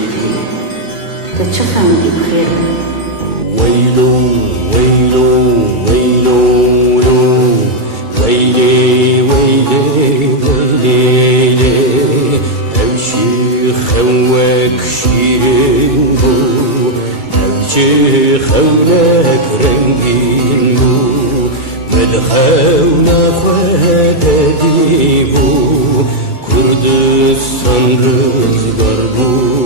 دیدی تو چه فهمیدی بخیر؟ ويلو ويلو ويلو ويلي ويلي ويلي امشي خوك شيرين بو امشي خونك رنگين بو مدخونا خددي بو كردستان رزقار بو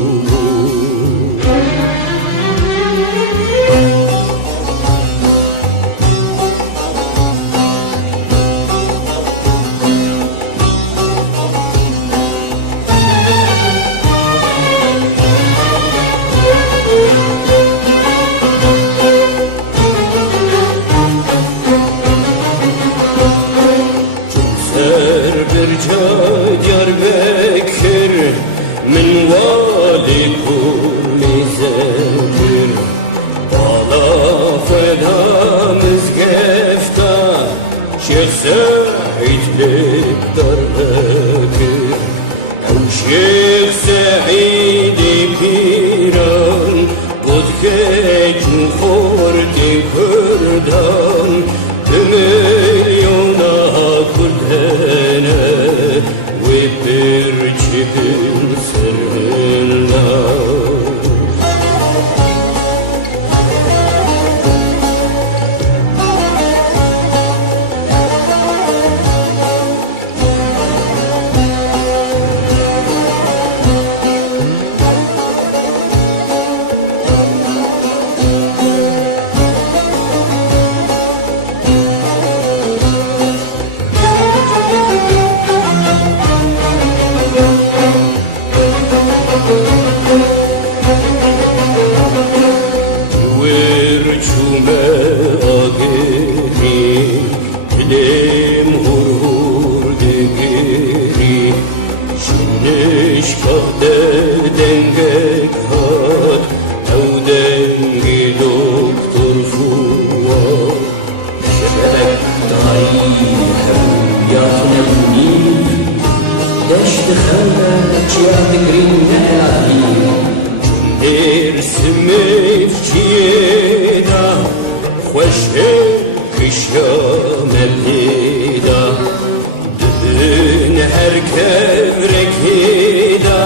من والي كل زكر بالا فدا مزقفتا شيخ سعيد لقدر ذاكر او شيخ سعيد بيران قدكك مخورد كردان بمليونا كلنا وبرجبن سرنا دشت خلق چیاد گرین نهایی ارسمي فشيدا خوشه كشام الهيدا دهن هر كبرك هيدا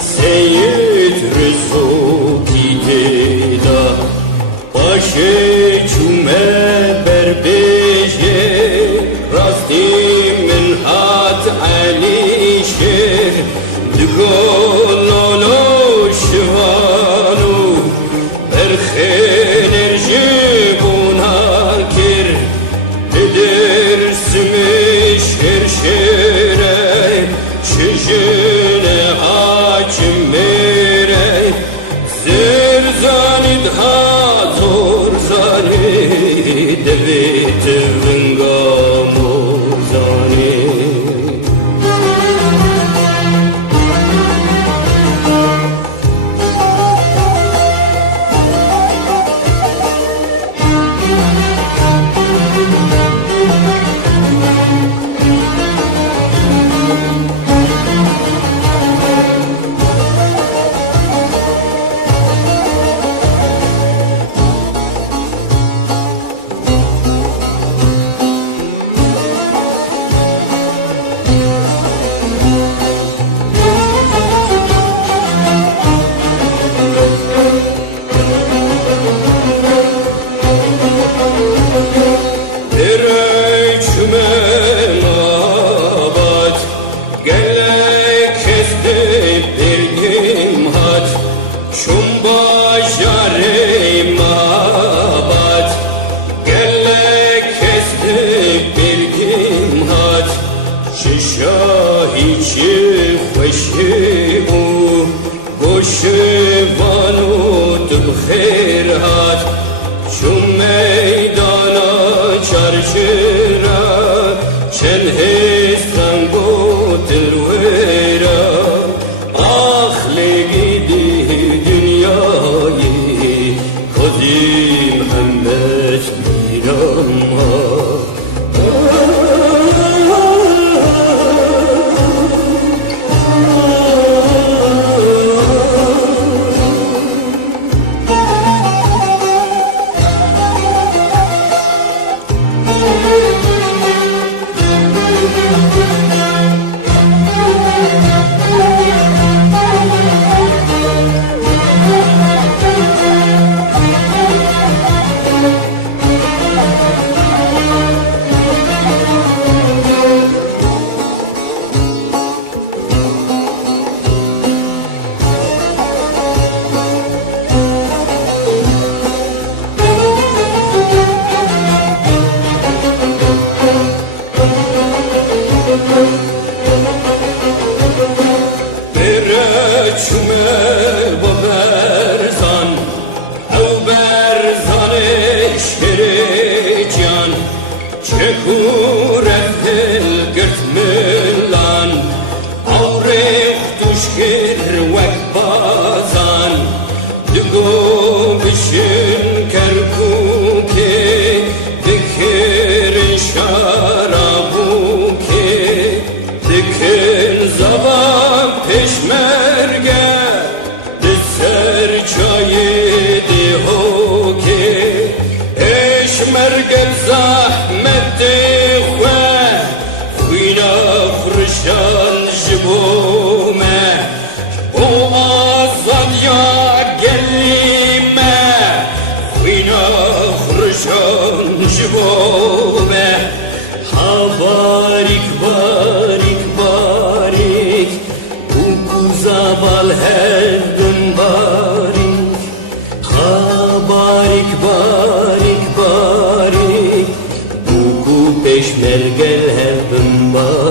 سيد رزوكي ديدا باشه چومه بربيجي راستي من هات علي شير دقول لولو شوالو برخين رجيبون هالكر بدرسمي شرشيري شجن حاكم ميري زرزاني دها زورزاني دبيت فنقامو زاني بخير هات شو ميدانا چرچرا چن هستن بود الویرا آخلقی دی دنیایی کدیم همش میرم چومه با برزان او برزان شهر جان چه کوره دل گرت ملان او ریخ دوشگر وک بازان دگو بشن کرکوکه دکرن شارابوکه دکن زبان پشمرگه دسر چای دیهوکه اشمرگه زحمت خواه خوینا فرشان جبومه او آزاد یا گلیمه خوینا فرشان جبومه ها باریک باریک باریک او زبال هردن باریک ها باریک باریک باریک او پیشمرگل هردن باریک